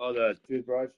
Oh, the toothbrush.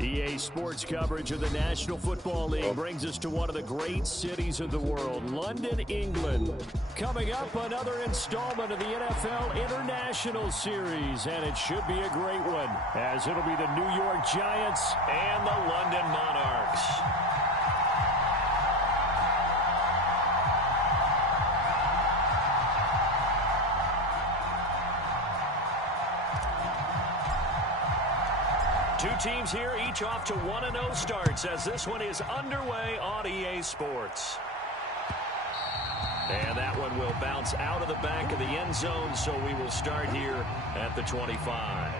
EA Sports coverage of the National Football League brings us to one of the great cities of the world, London, England. Coming up, another installment of the NFL International Series, and it should be a great one, as it'll be the New York Giants and the London Monarchs. Two teams here, each off to 1-0 starts as this one is underway on EA Sports. And that one will bounce out of the back of the end zone, so we will start here at the 25.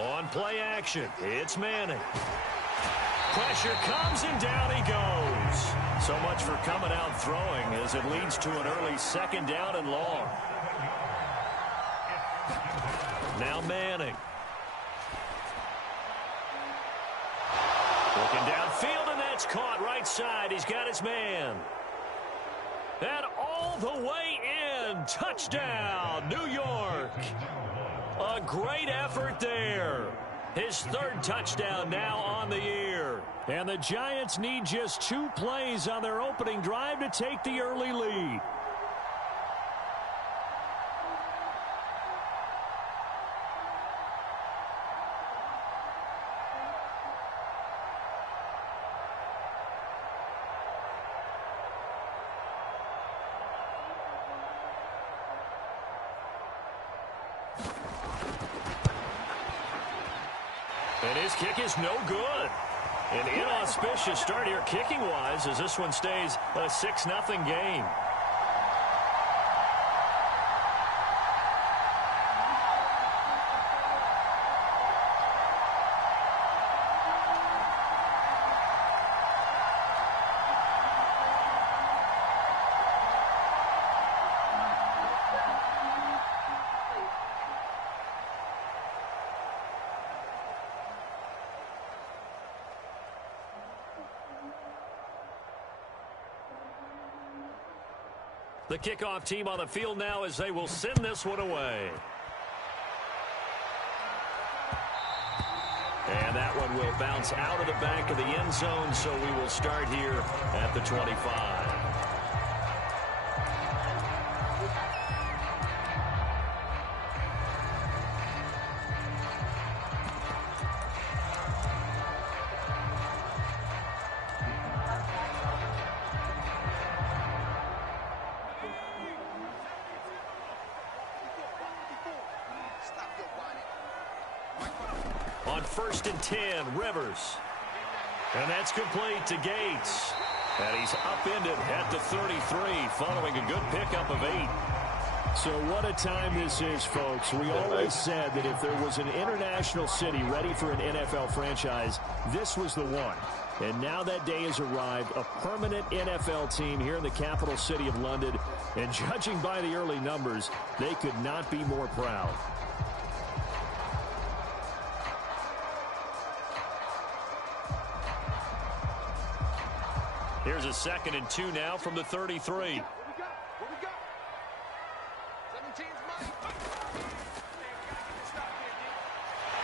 On play action, it's Manning. Pressure comes and down he goes. So much for coming out throwing as it leads to an early second down and long. Now Manning. Looking downfield, and that's caught right side. He's got his man. And all the way in. Touchdown, New York. A great effort there. His third touchdown now on the year. And the Giants need just 2 plays on their opening drive to take the early lead. And his kick is no good. An inauspicious start here kicking-wise as this one stays a 6-0 game. The kickoff team on the field now as they will send this one away. And that one will bounce out of the back of the end zone, so we will start here at the 25. On 1st and 10, Rivers. And that's complete to Gates. And he's upended at the 33 following a good pickup of 8. So what a time this is, folks. We always said that if there was an international city ready for an NFL franchise, this was the one. And now that day has arrived, a permanent NFL team here in the capital city of London. And judging by the early numbers, they could not be more proud. Here's a 2nd and 2 now from the 33.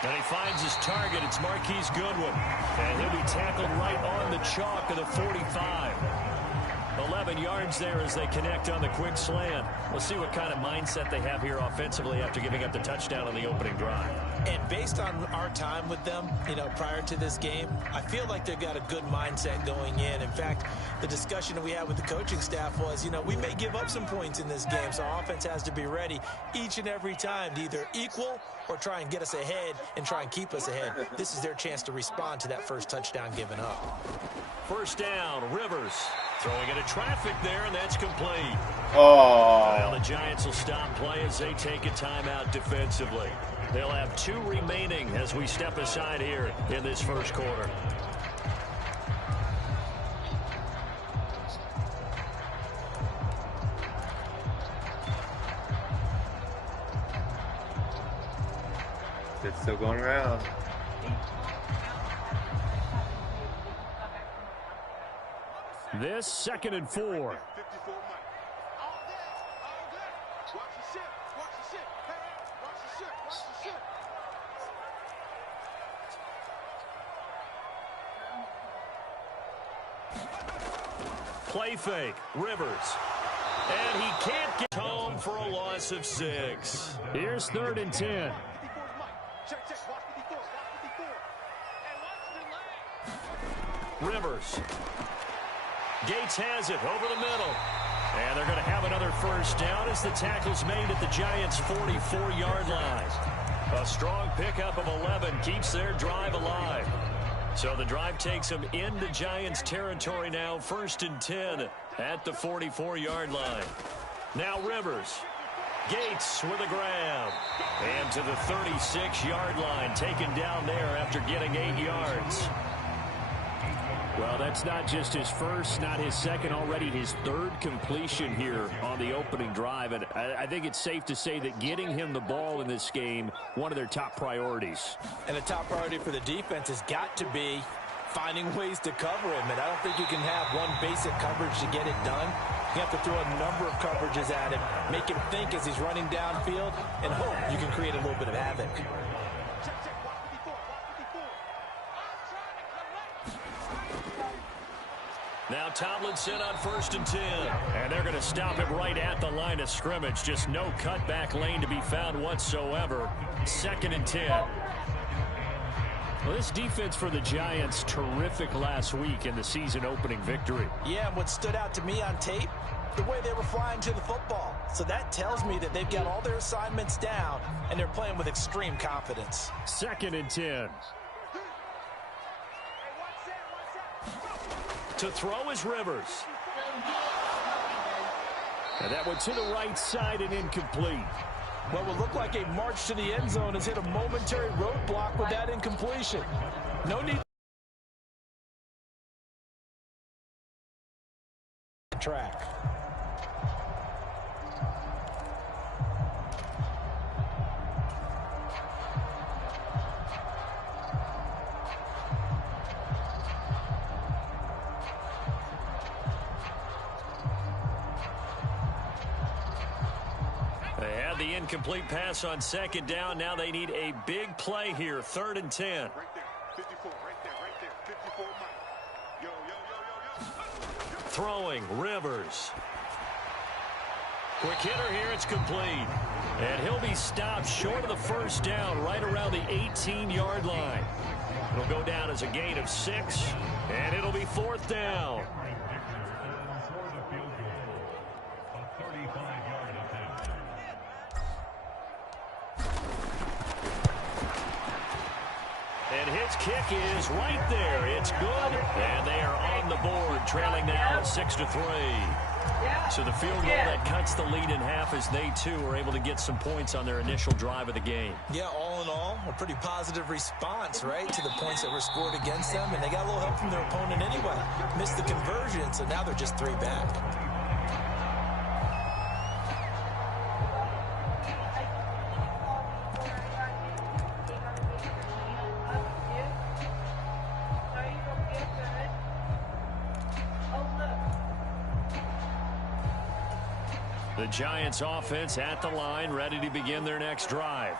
And he finds his target. It's Marquise Goodwin. And he'll be tackled right on the chalk of the 45. 11 yards there as they connect on the quick slant. We'll see what kind of mindset they have here offensively after giving up the touchdown on the opening drive. And based on our time with them, prior to this game, I feel like they've got a good mindset going in. In fact, the discussion that we had with the coaching staff was, we may give up some points in this game, so our offense has to be ready each and every time to either equal or try and get us ahead and try and keep us ahead. This is their chance to respond to that first touchdown given up. First down, Rivers. Throwing into traffic there, and that's complete. Oh. Well, the Giants will stop play as they take a timeout defensively. They'll have 2 remaining as we step aside here in this first quarter. It's still going around. This 2nd and 4. Play fake, Rivers. And he can't get home for a loss of 6. Here's 3rd and 10. Rivers. Gates has it over the middle. And they're going to have another first down as the tackle's made at the Giants' 44-yard line. A strong pickup of 11 keeps their drive alive. So the drive takes them into Giants territory now, 1st and 10 at the 44-yard line. Now Rivers. Gates with a grab. And to the 36-yard line, taken down there after getting 8 yards. Well, that's not just his first, not his second, already his 3rd completion here on the opening drive. And I think it's safe to say that getting him the ball in this game, one of their top priorities. And the top priority for the defense has got to be finding ways to cover him. And I don't think you can have one basic coverage to get it done. You have to throw a number of coverages at him, make him think as he's running downfield, and hope you can create a little bit of havoc. Now Tomlinson on 1st and 10. And they're going to stop him right at the line of scrimmage. Just no cutback lane to be found whatsoever. 2nd and 10. Well, this defense for the Giants, terrific last week in the season opening victory. Yeah, and what stood out to me on tape, the way they were flying to the football. So that tells me that they've got all their assignments down, and they're playing with extreme confidence. 2nd and 10. To throw is Rivers. And that went to the right side and incomplete. What would look like a march to the end zone has hit a momentary roadblock with that incompletion. No need to track. The incomplete pass on 2nd down. Now they need a big play here. 3rd and 10. Right there. 54, right there. 54, Mike. Yo, yo, yo, yo, yo. Throwing, Rivers. Quick hitter here. It's complete. And he'll be stopped short of the first down right around the 18-yard line. It'll go down as a gain of 6, and it'll be 4th down. And his kick is right there. It's good. And they are on the board, trailing now 6-3. So the field goal that cuts the lead in half as they, too, are able to get some points on their initial drive of the game. Yeah, all in all, a pretty positive response, right, to the points that were scored against them, and they got a little help from their opponent anyway. Missed the conversion, so now they're just 3 back. The Giants offense at the line, ready to begin their next drive.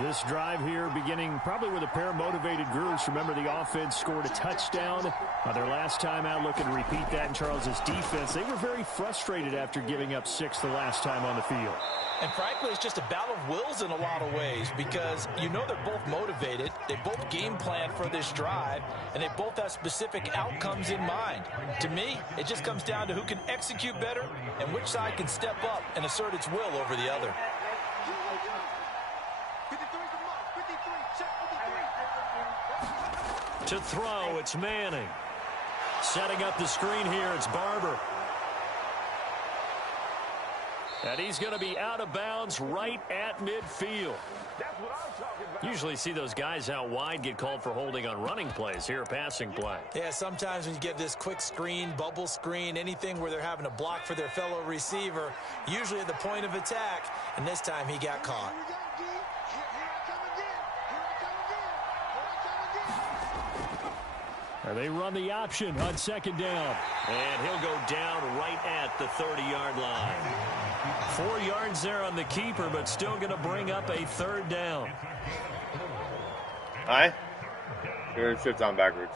This drive here beginning probably with a pair of motivated groups. Remember, the offense scored a touchdown their last time out. Looking to repeat that in Charles's defense. They were very frustrated after giving up 6 the last time on the field. And frankly, it's just a battle of wills in a lot of ways because you know they're both motivated. They both game plan for this drive, and they both have specific outcomes in mind. To me, it just comes down to who can execute better and which side can step up and assert its will over the other. 53 's the mark. 53. Check 53. To throw, it's Manning. Setting up the screen here, it's Barber. And he's going to be out of bounds right at midfield. That's what I'm talking about. Usually see those guys out wide get called for holding on running plays. Here, a passing play. Yeah, sometimes when you get this quick screen, bubble screen, anything where they're having to block for their fellow receiver, usually at the point of attack, and this time he got caught. Here we go, D. Here I come again. Here I come again. They run the option on second down. And he'll go down right at the 30-yard line. 4 yards there on the keeper, but still going to bring up a 3rd down. Hi. Here, shifts on backwards.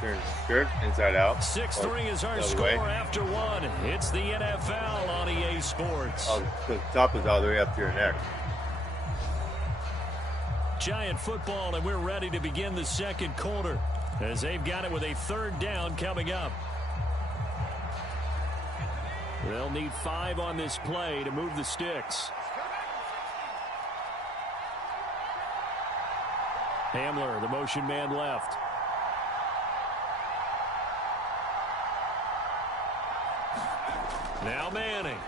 Turn skirt inside out. 6-3 is our the other score way. after 1. It's the NFL on EA Sports. Oh, the top is all the way up to your neck. Giant football, and we're ready to begin the second quarter as they've got it with a 3rd down coming up. They'll need 5 on this play to move the sticks. Hamler, the motion man left. Now Manning.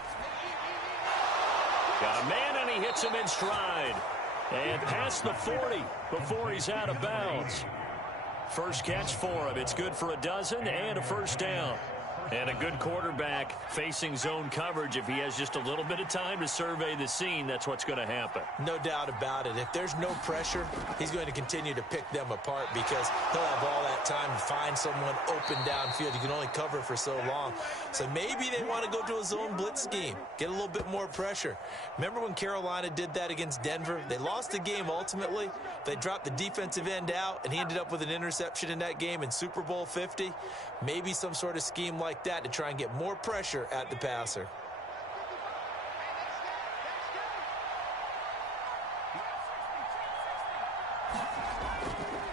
Got a man, and he hits him in stride. And past the 40 before he's out of bounds. First catch for him. It's good for a dozen and a 1st down. And a good quarterback facing zone coverage. If he has just a little bit of time to survey the scene, that's what's going to happen. No doubt about it. If there's no pressure, he's going to continue to pick them apart because he'll have all that time to find someone open downfield. You can only cover for so long. So maybe they want to go to a zone blitz scheme, get a little bit more pressure. Remember when Carolina did that against Denver? They lost the game ultimately. They dropped the defensive end out, and he ended up with an interception in that game in Super Bowl 50. Maybe some sort of scheme like that to try and get more pressure at the passer.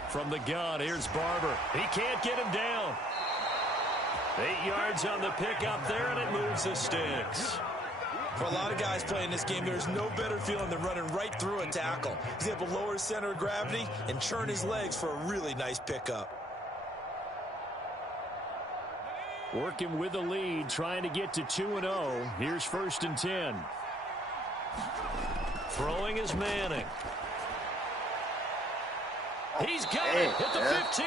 From the gun, here's Barber. He can't get him down. 8 yards on the pickup there, and it moves the sticks. For a lot of guys playing this game, there's no better feeling than running right through a tackle. He's able to lower his center of gravity and churn his legs for a really nice pickup. Working with the lead, trying to get to 2-0. Here's 1st and 10. Throwing is Manning. He's got it at the 15.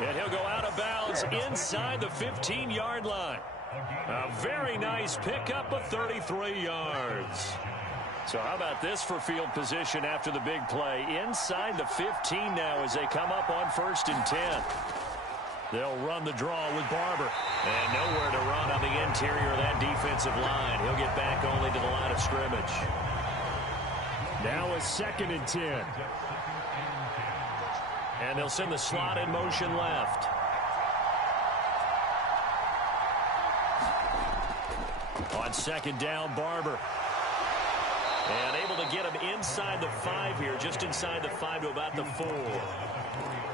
And he'll go out of bounds inside the 15-yard line. A very nice pickup of 33 yards. So how about this for field position after the big play? Inside the 15 now as they come up on 1st and 10. They'll run the draw with Barber. And nowhere to run on the interior of that defensive line. He'll get back only to the line of scrimmage. Now a 2nd and 10. And they'll send the slot in motion left. On 2nd down, Barber. And able to get him inside the 5 here, just inside the 5 to about the 4.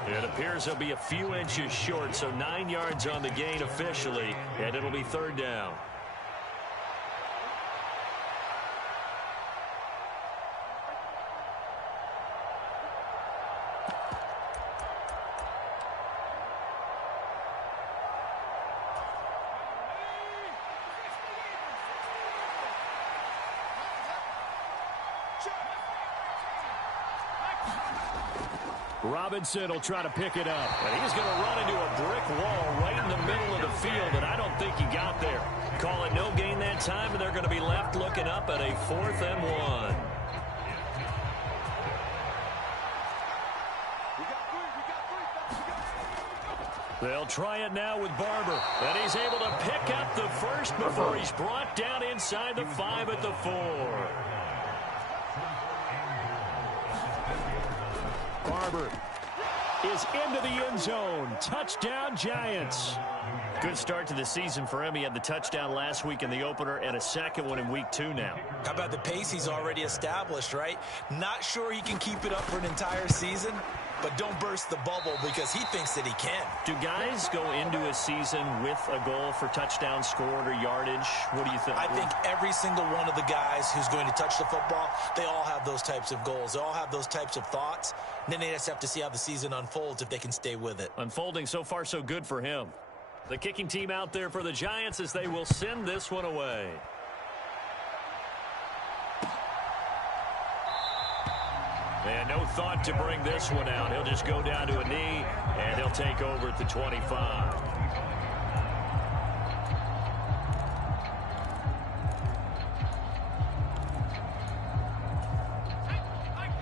It appears he'll be a few inches short, so 9 yards on the gain officially, and it'll be 3rd down. Robinson will try to pick it up. And he's going to run into a brick wall right in the middle of the field, and I don't think he got there. Call it no gain that time, and they're going to be left looking up at a 4th and 1. They'll try it now with Barber. And he's able to pick up the first before he's brought down inside the 5 at the 4. Barber is into the end zone. Touchdown, Giants. Good start to the season for him. He had the touchdown last week in the opener and a second one in week 2 now. How about the pace he's already established, right? Not sure he can keep it up for an entire season, but don't burst the bubble because he thinks that he can. Do guys go into a season with a goal for touchdown scored or yardage? What do you think? I think every single one of the guys who's going to touch the football, they all have those types of goals. They all have those types of thoughts. And then they just have to see how the season unfolds if they can stay with it. Unfolding so far so good for him. The kicking team out there for the Giants as they will send this one away. And no thought to bring this one out. He'll just go down to a knee, and he'll take over at the 25.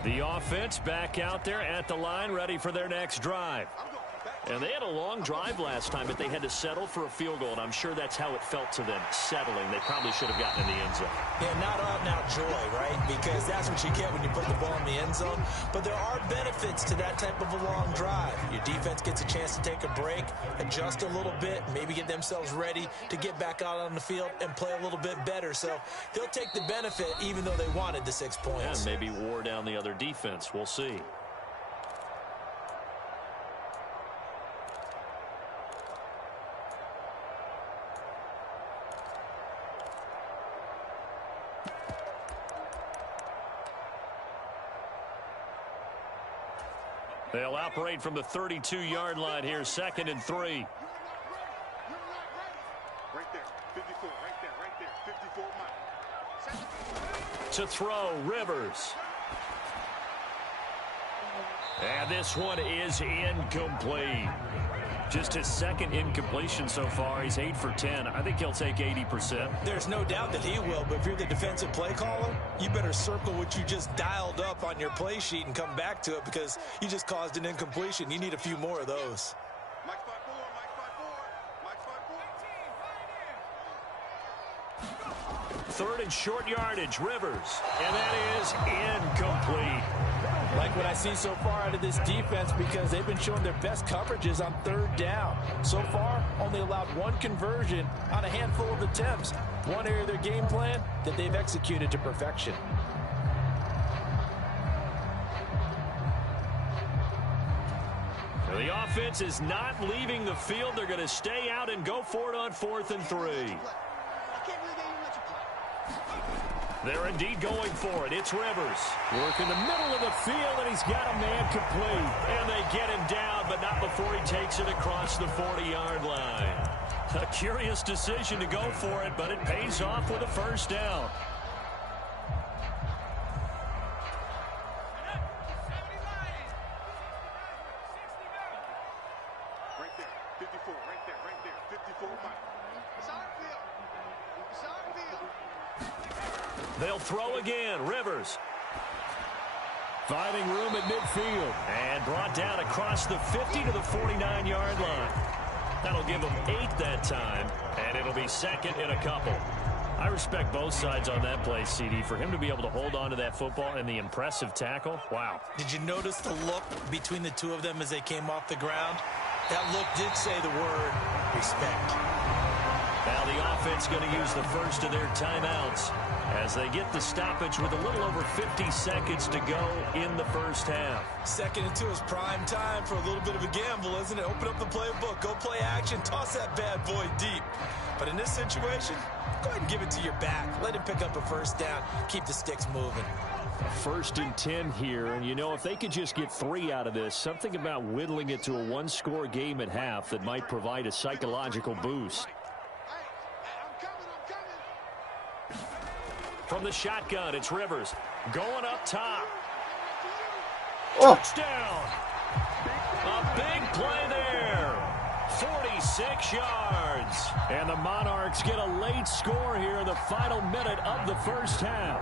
The offense back out there at the line, ready for their next drive. And they had a long drive last time, but they had to settle for a field goal, and I'm sure that's how it felt to them, settling. They probably should have gotten in the end zone. Yeah, not out-and-out joy, right? Because that's what you get when you put the ball in the end zone. But there are benefits to that type of a long drive. Your defense gets a chance to take a break, adjust a little bit, maybe get themselves ready to get back out on the field and play a little bit better. So they'll take the benefit even though they wanted the 6 points. And maybe wore down the other defense. We'll see. They'll operate from the 32-yard line here, 2nd and 3. Right there, 54, right there, 54 miles. To throw, Rivers. And this one is incomplete. Just his 2nd incompletion so far. He's 8 for 10. I think he'll take 80%. There's no doubt that he will, but if you're the defensive play caller, you better circle what you just dialed up on your play sheet and come back to it because you just caused an incompletion. You need a few more of those. Mike 5-4, Mike 5-4, Mike 5-4. 3rd and short yardage, Rivers. And that is incomplete. Like what I see so far out of this defense because they've been showing their best coverages on 3rd down. So far, only allowed 1 conversion on a handful of attempts. One area of their game plan that they've executed to perfection. The offense is not leaving the field. They're going to stay out and go for it on 4th and 3. They're indeed going for it. It's Rivers. Work in the middle of the field, and he's got a man complete. And they get him down, but not before he takes it across the 40-yard line. A curious decision to go for it, but it pays off with a 1st down. Right there, 54, right there, 54 miles. It's our field. It's our field. They'll throw again. Rivers. Finding room at midfield. And brought down across the 50 to the 49-yard line. That'll give them 8 that time, and it'll be 2nd and a couple. I respect both sides on that play, CD. For him to be able to hold on to that football and the impressive tackle, wow. Did you notice the look between the two of them as they came off the ground? That look did say the word respect. Now the offense going to use the first of their timeouts as they get the stoppage with a little over 50 seconds to go in the 1st half. 2nd and 2 is prime time for a little bit of a gamble, isn't it? Open up the playbook, go play action, toss that bad boy deep. But in this situation, go ahead and give it to your back. Let him pick up a 1st down. Keep the sticks moving. 1st and 10 here, and you know, if they could just get 3 out of this, something about whittling it to a 1-score game at half that might provide a psychological boost. From the shotgun, it's Rivers going up top. Oh. Touchdown. A big play there. 46 yards. And the Monarchs get a late score here in the final minute of the first half.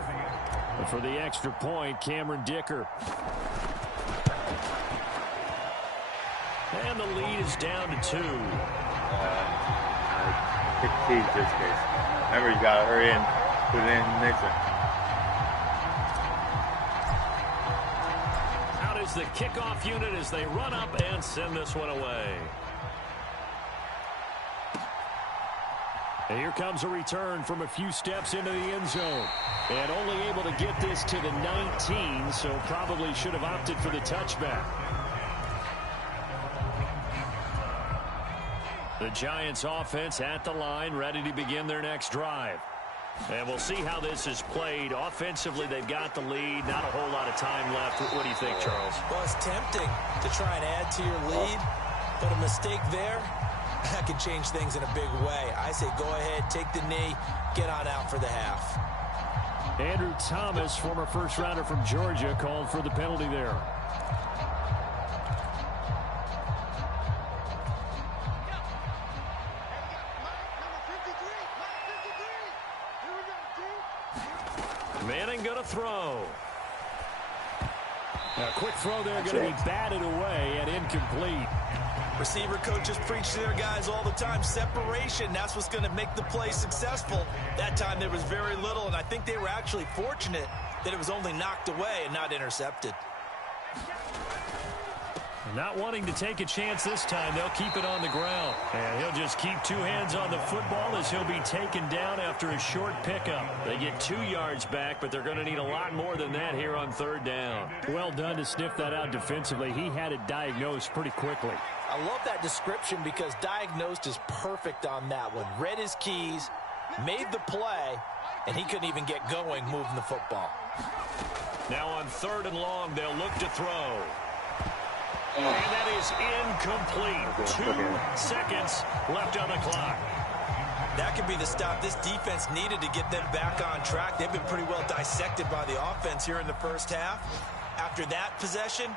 But for the extra point, Cameron Dicker. And the lead is down to 2. Pick Teague this case. Remember, you got to hurry and put it in Nixon. Out is the kickoff unit as they run up and send this one away. And here comes a return from a few steps into the end zone. And only able to get this to the 19, so probably should have opted for the touchback. The Giants offense at the line, ready to begin their next drive. And we'll see how this is played. Offensively, they've got the lead. Not a whole lot of time left. What do you think, Charles? Well, it's tempting to try and add to your lead, but a mistake there, that could change things in a big way. I say go ahead, take the knee, get on out for the half. Andrew Thomas, former first-rounder from Georgia, called for the penalty there. Manning going to throw. A quick throw there, going to be batted away and incomplete. Receiver coaches preach to their guys all the time. Separation, that's what's going to make the play successful. That time there was very little, and I think they were actually fortunate that it was only knocked away and not intercepted. Not wanting to take a chance this time, they'll keep it on the ground. And he'll just keep 2 hands on the football as he'll be taken down after a short pickup. They get 2 yards back, but they're going to need a lot more than that here on 3rd down. Well done to sniff that out defensively. He had it diagnosed pretty quickly. I love that description because diagnosed is perfect on that one. Read his keys, made the play, and he couldn't even get going moving the football. Now on 3rd and long, they'll look to throw. And that is incomplete. 2 seconds left on the clock. That could be the stop this defense needed to get them back on track. They've been pretty well dissected by the offense here in the first half. After that possession,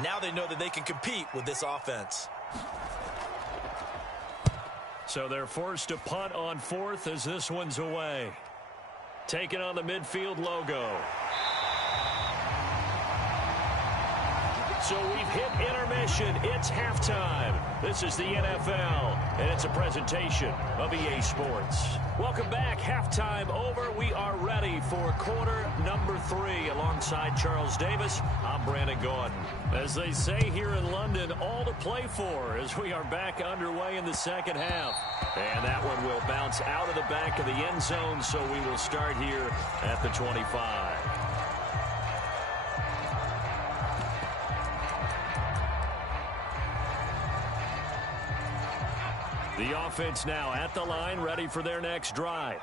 now they know that they can compete with this offense. So they're forced to punt on 4th as this one's away. Taking on the midfield logo. So we've hit intermission. It's halftime. This is the NFL, and it's a presentation of EA Sports. Welcome back. Halftime over. We are ready for quarter number 3. Alongside Charles Davis, I'm Brandon Gaudin. As they say here in London, all to play for as we are back underway in the second half. And that one will bounce out of the back of the end zone, so we will start here at the 25. The offense now at the line, ready for their next drive.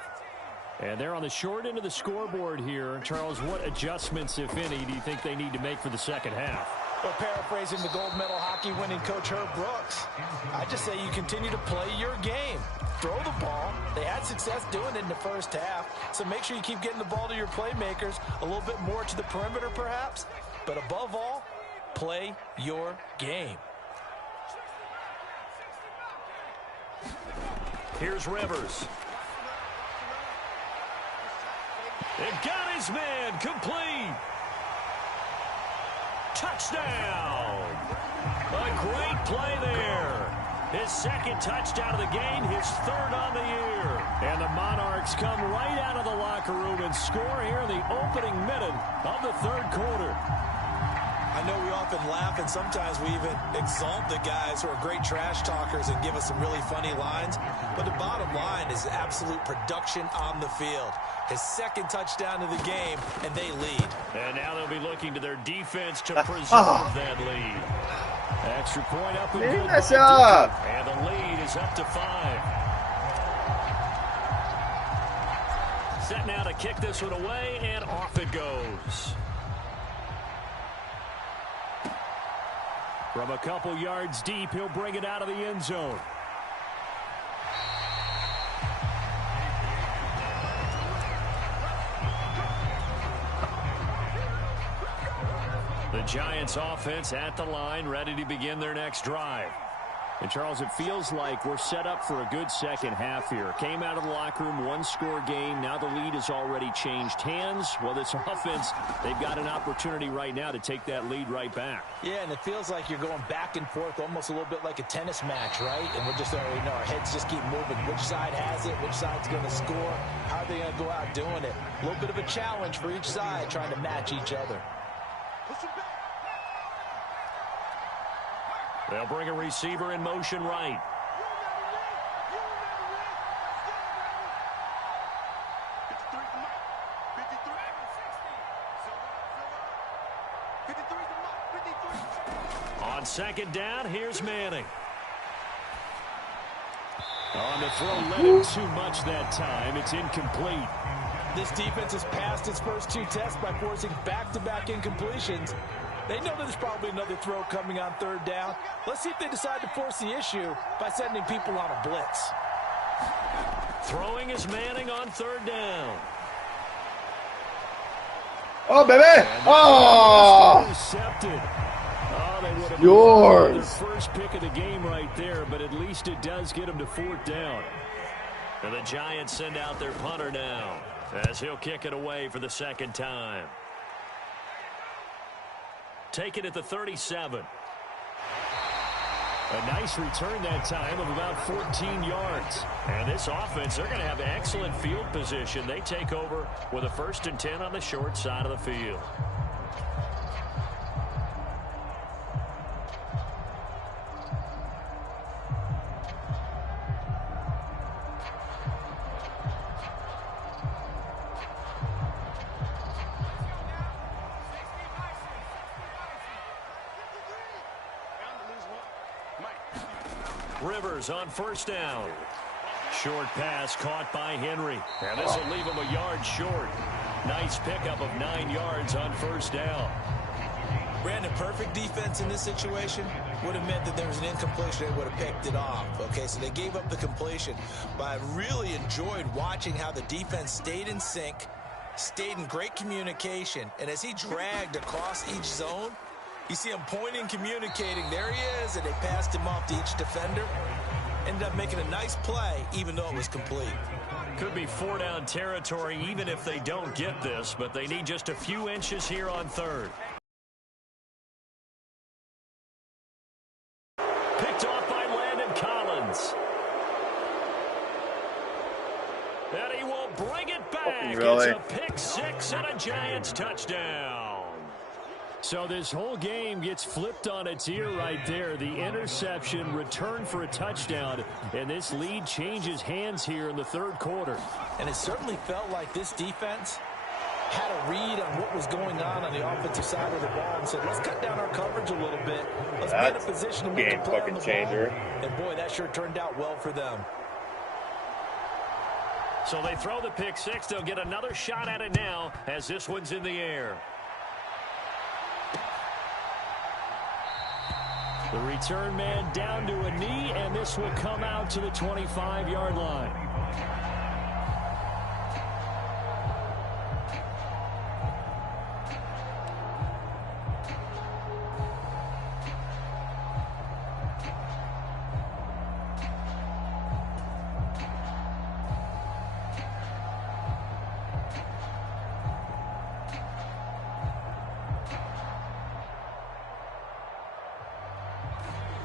And they're on the short end of the scoreboard here. Charles, what adjustments, if any, do you think they need to make for the second half? Well, paraphrasing the gold medal hockey winning coach Herb Brooks, I just say you continue to play your game. Throw the ball. They had success doing it in the first half, so make sure you keep getting the ball to your playmakers, a little bit more to the perimeter perhaps, but above all, play your game. Here's Rivers. They've got his man complete. Touchdown. A great play there. His 2nd touchdown of the game, his 3rd on the year. And the Monarchs come right out of the locker room and score here in the opening minute of the 3rd quarter. I know we often laugh and sometimes we even exalt the guys who are great trash talkers and give us some really funny lines. But the bottom line is absolute production on the field. His 2nd touchdown of the game, and they lead. And now they'll be looking to their defense to preserve that lead. Extra point up and Man, good. that's up. And the lead is up to 5. Set now to kick this one away, and off it goes. From a couple yards deep, he'll bring it out of the end zone. The Giants offense at the line, ready to begin their next drive. And, Charles, it feels like we're set up for a good second half here. Came out of the locker room, one-score game. Now the lead has already changed hands. Well, this offense, they've got an opportunity right now to take that lead right back. Yeah, and it feels like you're going back and forth almost a little bit like a tennis match, right? And we're just already know our heads just keep moving. Which side has it? Which side's going to score? How are they going to go out doing it? A little bit of a challenge for each side trying to match each other. They'll bring a receiver in motion right. On second down, here's Manning. On the throw, led him too much that time. It's incomplete. This defense has passed its first two tests by forcing back-to-back incompletions. They know there's probably another throw coming on third down. Let's see if they decide to force the issue by sending people on a blitz. Throwing is Manning on third down. Oh, baby! Oh! Intercepted. Oh, they would have Yours. their first pick of the game right there, but at least it does get them to fourth down. And the Giants send out their punter now as he'll kick it away for the second time. Take it at the 37. A nice return that time of about 14 yards. And this offense, they're going to have excellent field position. They take over with a 1st and 10 on the short side of the field. Rivers on first down. Short pass caught by Henry. And this will leave him a yard short. Nice pickup of 9 yards on first down. Brandon, perfect defense in this situation would have meant that there was an incompletion. They would have picked it off. Okay, so they gave up the completion. But I really enjoyed watching how the defense stayed in sync, stayed in great communication. And as he dragged across each zone, you see him pointing, communicating. There he is, and they passed him off to each defender. Ended up making a nice play, even though it was complete. Could be 4-down territory even if they don't get this, but they need just a few inches here on third. Picked off by Landon Collins. And he will bring it back. Really? It's a pick six and a Giants touchdown. So this whole game gets flipped on its ear right there. The interception, return for a touchdown, and this lead changes hands here in the third quarter. And it certainly felt like this defense had a read on what was going on the offensive side of the ball and said, let's cut down our coverage a little bit. Let's be in a position to make a play on the changer. ball. And, boy, that sure turned out well for them. So they throw the pick six. They'll get another shot at it now as this one's in the air. The return man down to a knee, and this will come out to the 25-yard line.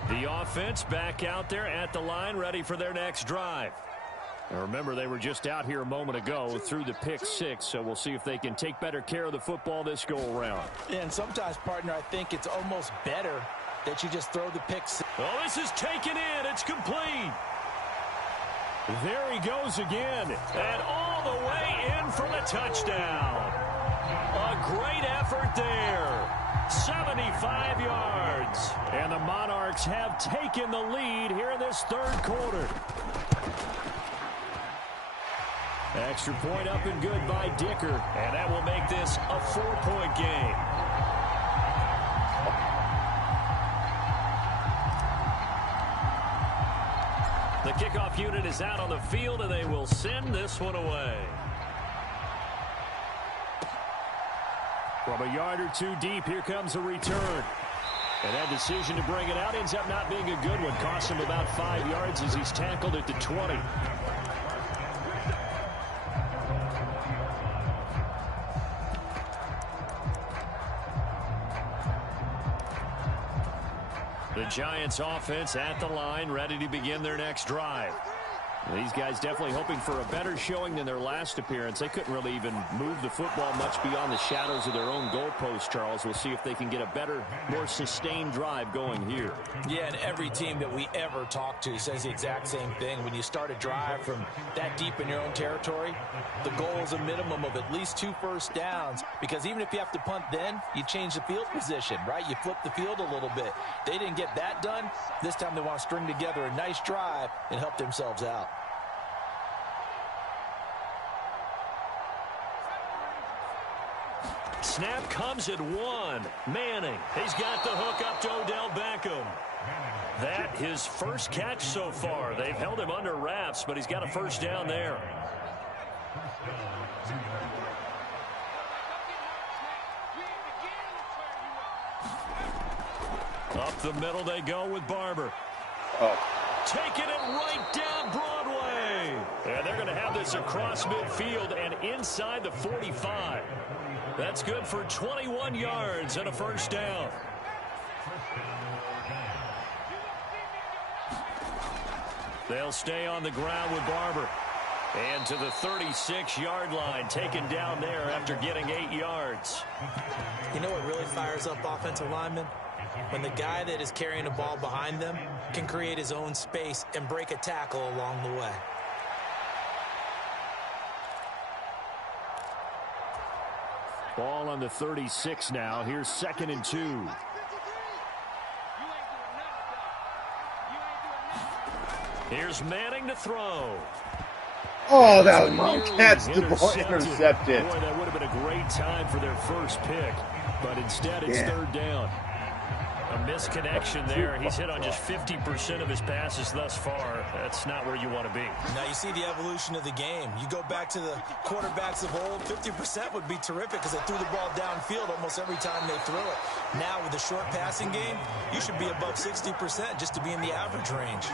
The offense back out there at the line, ready for their next drive. Now remember, they were just out here a moment ago through the pick six, so we'll see if they can take better care of the football this go-around. And sometimes, partner, I think it's almost better that you just throw the pick six. Oh, this is taken in. It's complete. There he goes again. And all the way in for the touchdown. A great effort there. 75 yards. And the Monarchs have taken the lead here in this third quarter. Extra point up and good by Dicker. And that will make this a 4-point game. The kickoff unit is out on the field, and they will send this one away. From a yard or two deep, here comes a return. And that decision to bring it out ends up not being a good one. Costs him about 5 yards as he's tackled at the 20. The Giants offense at the line, ready to begin their next drive. These guys definitely hoping for a better showing than their last appearance. They couldn't really even move the football much beyond the shadows of their own goalpost, Charles. We'll see if they can get a better, more sustained drive going here. Yeah, and every team that we ever talk to says the exact same thing. When you start a drive from that deep in your own territory, the goal is a minimum of at least 2 first downs, because even if you have to punt then, you change the field position, right? You flip the field a little bit. They didn't get that done. This time they want to string together a nice drive and help themselves out. Snap comes at 1. Manning. He's got the hook up to Odell Beckham. That his first catch so far. They've held him under wraps, but he's got a first down there. Up the middle they go with Barber. Taking it right down Broadway. And they're going to have this across midfield and inside the 45. That's good for 21 yards and a first down. They'll stay on the ground with Barber. And to the 36-yard line, taken down there after getting 8 yards. You know what really fires up offensive linemen? When the guy that is carrying the ball behind them can create his own space and break a tackle along the way. Ball on the 36 now. Here's 2nd and 2. Here's Manning to throw. Oh, that was wrong catch. The ball intercepted. Boy, that would have been a great time for their first pick. But instead, it's 3rd down. A misconnection there. He's hit on just 50% of his passes thus far. That's not where you want to be. Now you see the evolution of the game. You go back to the quarterbacks of old, 50% would be terrific because they threw the ball downfield almost every time they threw it. Now with the short passing game, you should be above 60% just to be in the average range.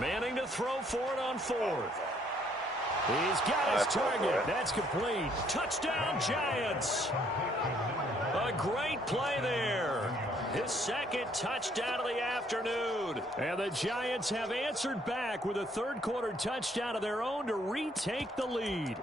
Manning to throw for it on 4th. He's got his target. That's complete. Touchdown, Giants. A great play there. His 2nd touchdown of the afternoon. And the Giants have answered back with a 3rd quarter touchdown of their own to retake the lead.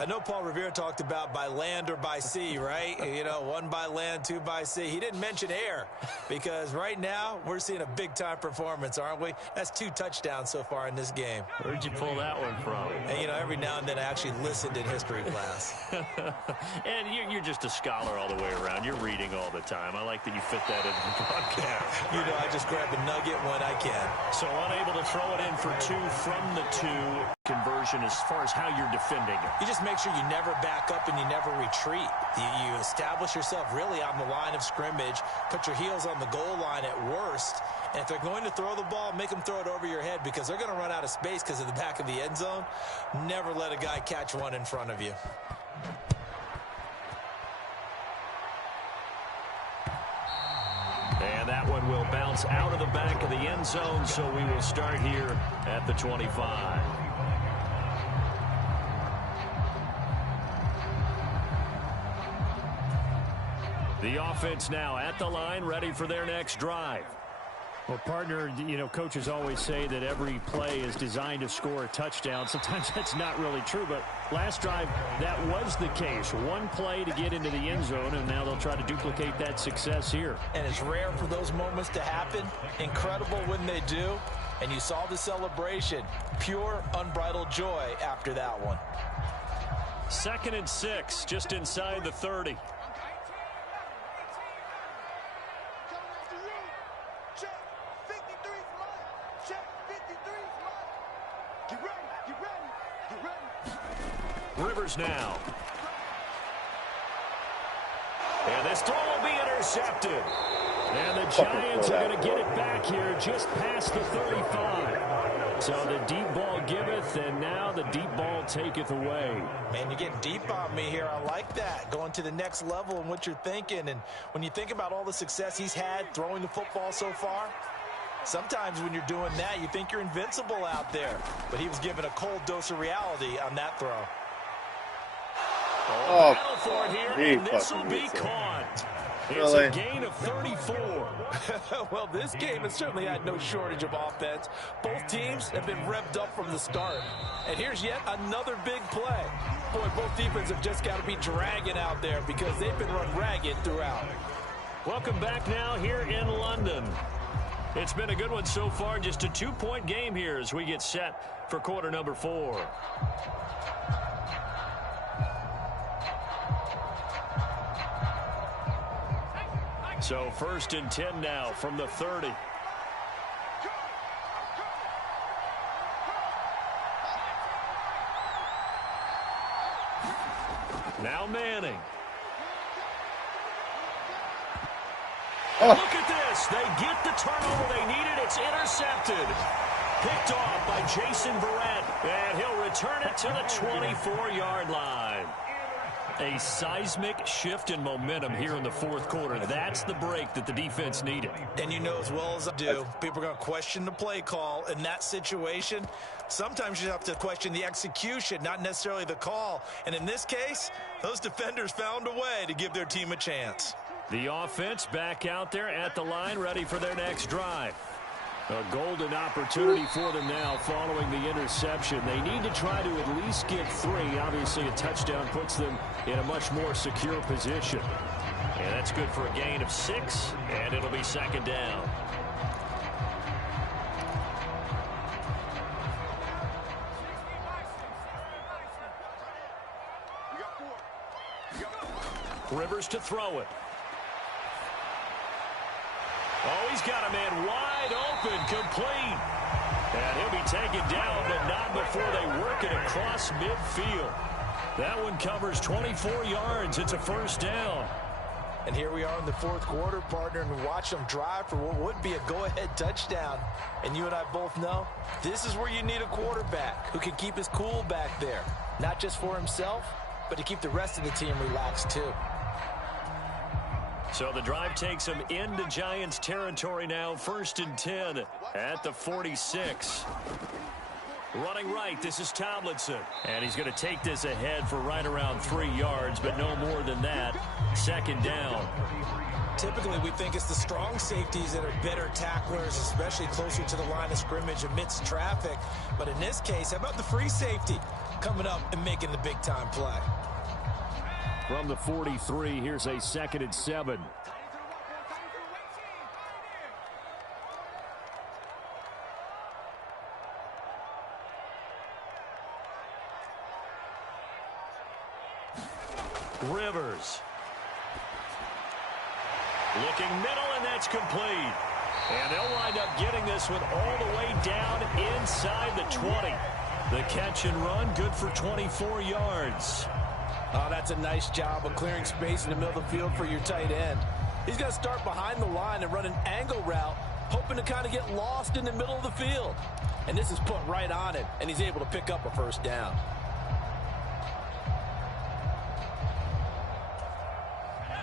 I know Paul Revere talked about by land or by sea, right? You know, 1 by land, 2 by sea. He didn't mention air because right now we're seeing a big-time performance, aren't we? That's 2 touchdowns so far in this game. Where'd you pull that one from? And, you know, every now and then I actually listened in history class. And you're just a scholar all the way around. You're reading all the time. I like that you fit that into the broadcast. You know, I just grab a nugget when I can. So unable to throw it in for 2 from the 2 conversion as far as how you're defending it. You just make sure you never back up and you never retreat. You establish yourself really on the line of scrimmage, put your heels on the goal line at worst, and if they're going to throw the ball, make them throw it over your head because they're going to run out of space because of the back of the end zone. Never let a guy catch one in front of you. And that one will bounce out of the back of the end zone, so we will start here at the 25. The offense now at the line, ready for their next drive. Well, partner, you know, coaches always say that every play is designed to score a touchdown. Sometimes that's not really true, but last drive, that was the case. 1 play to get into the end zone, and now they'll try to duplicate that success here. And it's rare for those moments to happen. Incredible when they do. And you saw the celebration. Pure, unbridled joy after that one. 2nd and 6, just inside the 30. Rivers now. And this throw will be intercepted. And the Giants are going to get it back here just past the 35. So the deep ball giveth, and now the deep ball taketh away. Man, you're getting deep on me here. I like that. Going to the next level in what you're thinking. And when you think about all the success he's had throwing the football so far, sometimes when you're doing that, you think you're invincible out there. But he was given a cold dose of reality on that throw. Battle for it here, and this will be caught. It's a gain of 34. Well, this game has certainly had no shortage of offense. Both teams have been revved up from the start. And here's yet another big play. Boy, both defenses have just got to be dragging out there because they've been run ragged throughout. Welcome back now here in London. It's been a good one so far. Just a 2-point game here as we get set for quarter number 4. So 1st and 10 now from the 30. Now Manning. Look at this. They get the turnover they needed. It's intercepted. Picked off by Jason Verrett. And he'll return it to the 24-yard line. A seismic shift in momentum here in the 4th quarter. That's the break that the defense needed. And you know as well as I do, people are going to question the play call in that situation. Sometimes you have to question the execution, not necessarily the call. And in this case, those defenders found a way to give their team a chance. The offense back out there at the line, ready for their next drive. A golden opportunity for them now following the interception. They need to try to at least get 3. Obviously, a touchdown puts them in a much more secure position. And that's good for a gain of 6, and it'll be 2nd down. Rivers to throw it. Oh, he's got a man wide open, complete. And he'll be taken down, but not before they work it across midfield. That one covers 24 yards. It's a 1st down. And here we are in the 4th quarter, partner, and watch them drive for what would be a go-ahead touchdown. And you and I both know this is where you need a quarterback who can keep his cool back there. Not just for himself, but to keep the rest of the team relaxed too. So the drive takes them into Giants territory now. 1st and 10 at the 46. Running right, this is Tomlinson. And he's going to take this ahead for right around 3 yards, but no more than that. 2nd down. Typically, we think it's the strong safeties that are better tacklers, especially closer to the line of scrimmage amidst traffic. But in this case, how about the free safety coming up and making the big-time play? From the 43, here's a 2nd and 7. Rivers. Looking middle, and that's complete. And they'll wind up getting this one all the way down inside the 20. The catch and run, good for 24 yards. Oh, that's a nice job of clearing space in the middle of the field for your tight end. He's going to start behind the line and run an angle route, hoping to kind of get lost in the middle of the field. And this is put right on him, and he's able to pick up a 1st down.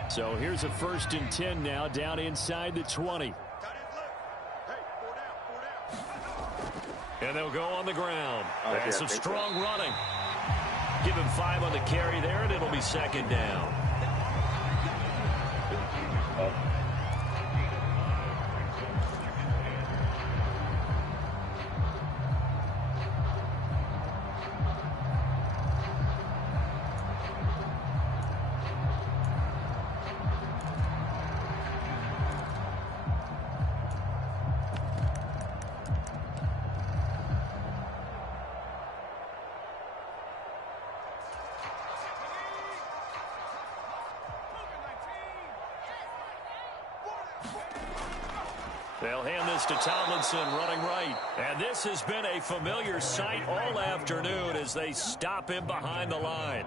So here's a 1st and 10 now, down inside the 20. And they'll go on the ground. That's some strong running. Give him 5 on the carry there, and it'll be 2nd down. They'll hand this to Tomlinson running right. And this has been a familiar sight all afternoon as they stop him behind the line.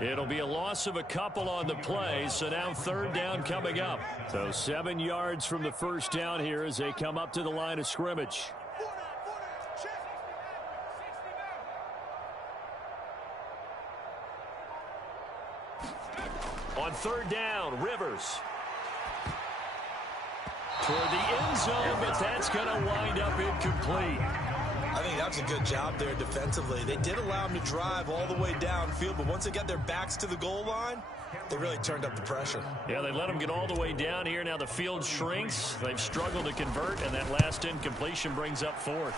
It'll be a loss of a couple on the play, so now third down coming up. So 7 yards from the first down here as they come up to the line of scrimmage. On third down, Rivers. Toward the end zone, but that's going to wind up incomplete. I think that's a good job there defensively. They did allow them to drive all the way downfield, but once they got their backs to the goal line, they really turned up the pressure. Yeah, they let them get all the way down here. Now the field shrinks. They've struggled to convert, and that last incompletion brings up fourth.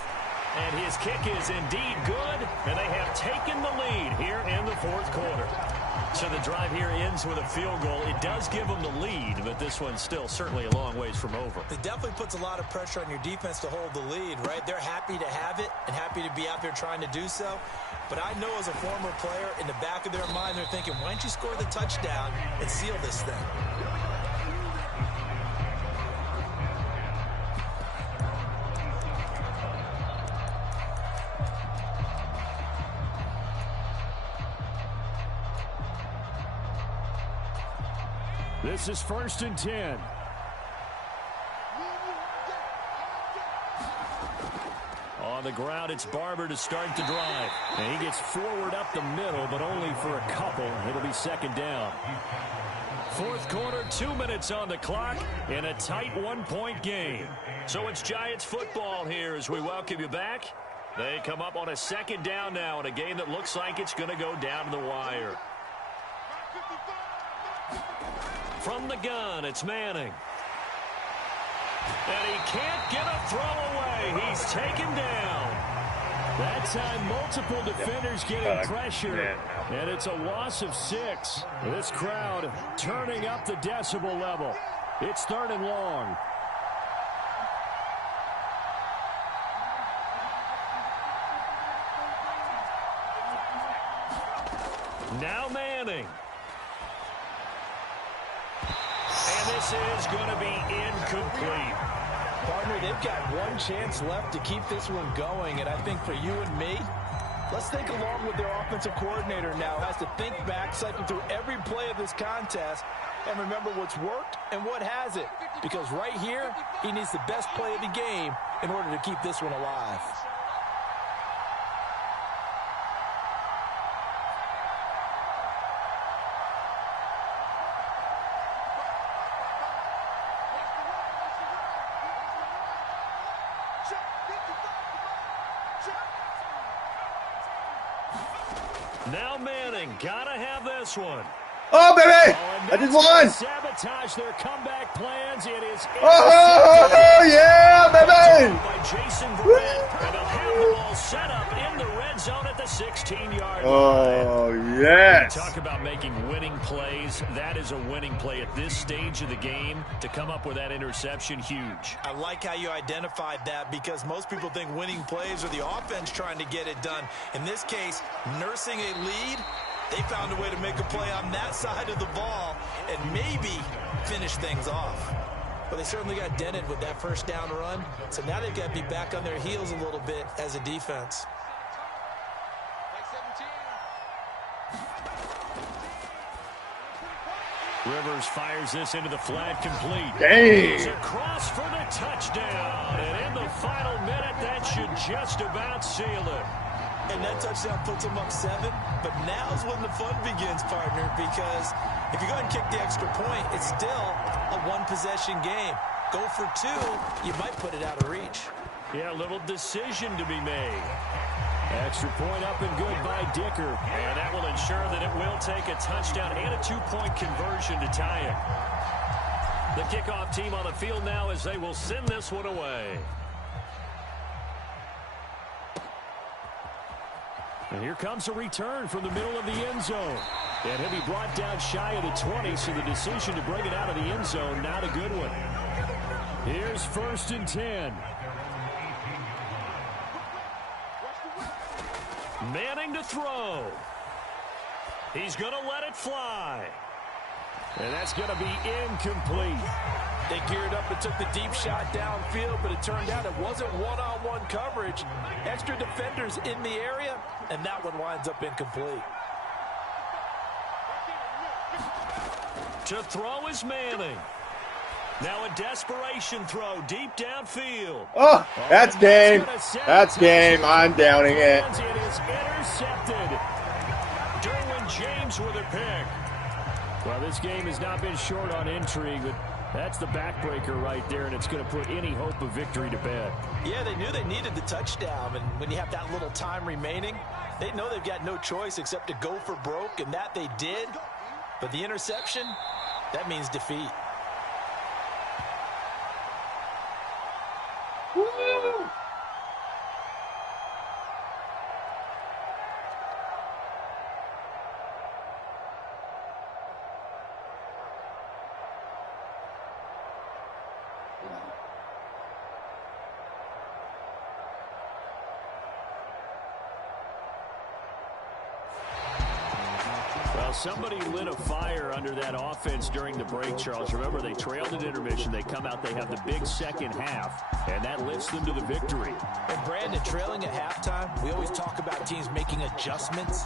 And his kick is indeed good, and they have taken the lead here in the fourth quarter. So the drive here ends with a field goal. It does give them the lead, but this one's still certainly a long ways from over. It definitely puts a lot of pressure on your defense to hold the lead, right? They're happy to have it and happy to be out there trying to do so. But I know as a former player, in the back of their mind, they're thinking, why don't you score the touchdown and seal this thing? This is 1st and 10. On the ground, it's Barber to start the drive. And he gets forward up the middle, but only for a couple. It'll be second down. Fourth quarter, 2 minutes on the clock in a tight one-point game. So it's Giants football here as we welcome you back. They come up on a second down now in a game that looks like it's going to go down to the wire. From the gun, it's Manning. And he can't get a throw away. He's taken down. That time, multiple defenders getting pressure, and it's a loss of 6. This crowd turning up the decibel level. It's 3rd and long. Now Manning. And this is going to be incomplete. Partner, they've got one chance left to keep this one going, and I think for you and me, let's think along with their offensive coordinator now. Has to think back, cycle through every play of this contest, and remember what's worked and what hasn't. Because right here, he needs the best play of the game in order to keep this one alive. Now Manning, gotta have this one. Oh, baby! I just won! Sabotage their comeback plans. It is. Oh, yeah, baby! By Jason Verrett, and they'll have the ball set up in the red zone at the 16-yard line. Oh, yes! Talk about making winning plays. That is a winning play at this stage of the game. To come up with that interception, huge. I like how you identified that because most people think winning plays are the offense trying to get it done. In this case, nursing a lead, they found a way to make a play on that side of the ball and maybe finish things off. But they certainly got dented with that first down run, so now they've got to be back on their heels a little bit as a defense. Rivers fires this into the flat, complete. Dang! He's across for the touchdown, and in the final minute, that should just about seal it. And that touchdown puts them up 7, but now's when the fun begins, partner, because if you go and kick the extra point, it's still a one-possession game. Go for 2, you might put it out of reach. Yeah, a little decision to be made. Extra point up and good by Dicker. And that will ensure that it will take a touchdown and a 2-point conversion to tie it. The kickoff team on the field now as they will send this one away. And here comes a return from the middle of the end zone. And he'll be brought down shy of the 20, so the decision to bring it out of the end zone, not a good one. Here's 1st and 10. Manning to throw. He's going to let it fly. And that's going to be incomplete. They geared up and took the deep shot downfield, but it turned out it wasn't one-on-one coverage. Extra defenders in the area, and that one winds up incomplete. To throw is Manning. Now a desperation throw deep downfield. Oh, that's game. That's game. I'm downing it. It is intercepted. Derwin James with a pick. Well, this game has not been short on intrigue, but that's the backbreaker right there, and it's going to put any hope of victory to bed. Yeah, they knew they needed the touchdown, and when you have that little time remaining, they know they've got no choice except to go for broke, and that they did. But the interception, that means defeat. Woo! Well, somebody lit a fire under that offense during the break, Charles. Remember, they trailed at intermission. They come out, they have the big second half, and that lifts them to the victory. And Brandon, trailing at halftime, we always talk about teams making adjustments.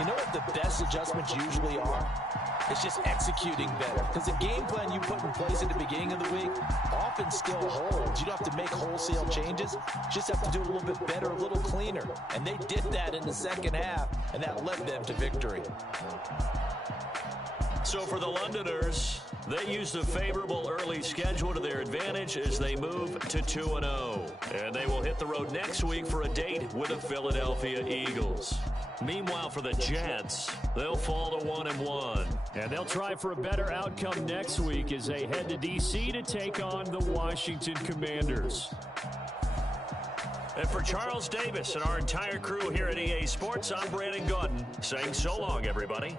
You know what the best adjustments usually are? It's just executing better. Because the game plan you put in place at the beginning of the week often still holds. You don't have to make wholesale changes. You just have to do it a little bit better, a little cleaner. And they did that in the second half, and that led them to victory. So for the Londoners, they used a favorable early schedule to their advantage as they move to 2-0. And they will hit the road next week for a date with the Philadelphia Eagles. Meanwhile, for the Jets, they'll fall to 1-1. And they'll try for a better outcome next week as they head to D.C. to take on the Washington Commanders. And for Charles Davis and our entire crew here at EA Sports, I'm Brandon Gaudin saying so long, everybody.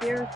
Here.